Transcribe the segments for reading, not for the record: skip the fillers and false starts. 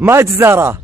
مجزرة.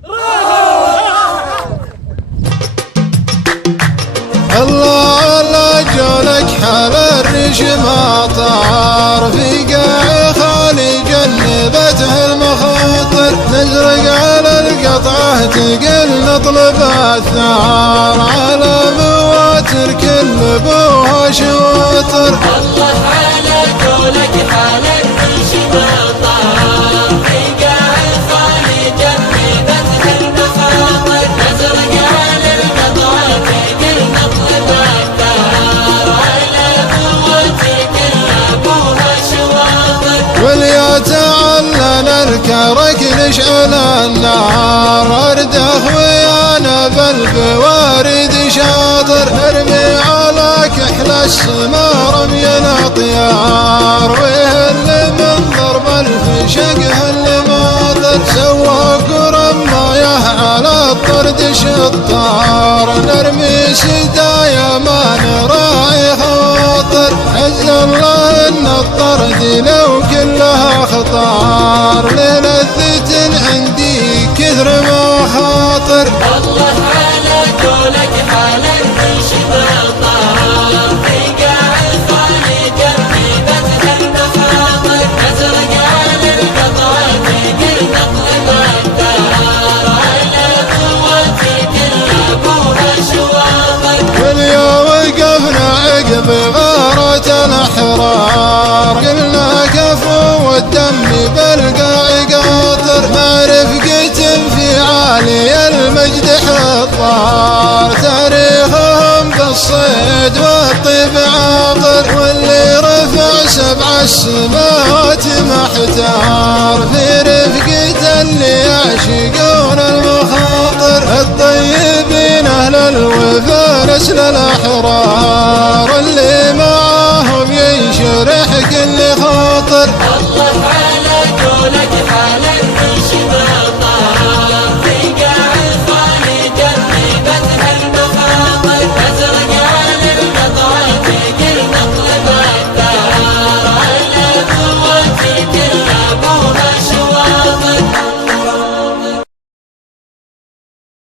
الله الله جولك حال الريش ما طار في قاع خالي جنبته المخاطر نزرق على القطعة تقل نطلب الثار على مواتر كل بوها شواطر. الله على جولك حال الريش ما طار في قاع خالي جنبته المخاطر نزرق على القطعة تقل نطلب الثار على مواتر كل بوها شواطر. واليا تعلن الكرك نشعل النار اردخ ويانا بالبوارد شاطر نرمي على كحل السما رمي الاطيار ويهل من ضرب الفشق هالماطر سوى قرم مايه على الطرد شطار نرمي سدايا ما نراعي خواطر عز الله ان الطرد لو كلها خطار للذة عندي كثر ما خاطر. الله على قولك حال الريش ما طار في قاع خالي جنبته المخاطر نزرق على القطعة تقل نطلب الثار على قوتي كل ابوها شواطر. واليا وقفنا عقب غارة الاحرار قلنا كفو والدم بالقاع قاطر مع رفقة في عالي المجد حطار تاريخهم بالصيد والطيب عاطر واللي رفع سبع السماوات محتار في رفقة اللي يعشقون المخاطر الطيبين اهل الوفا نسل الاحرار اللي معاهم ينشرح كل خاطر.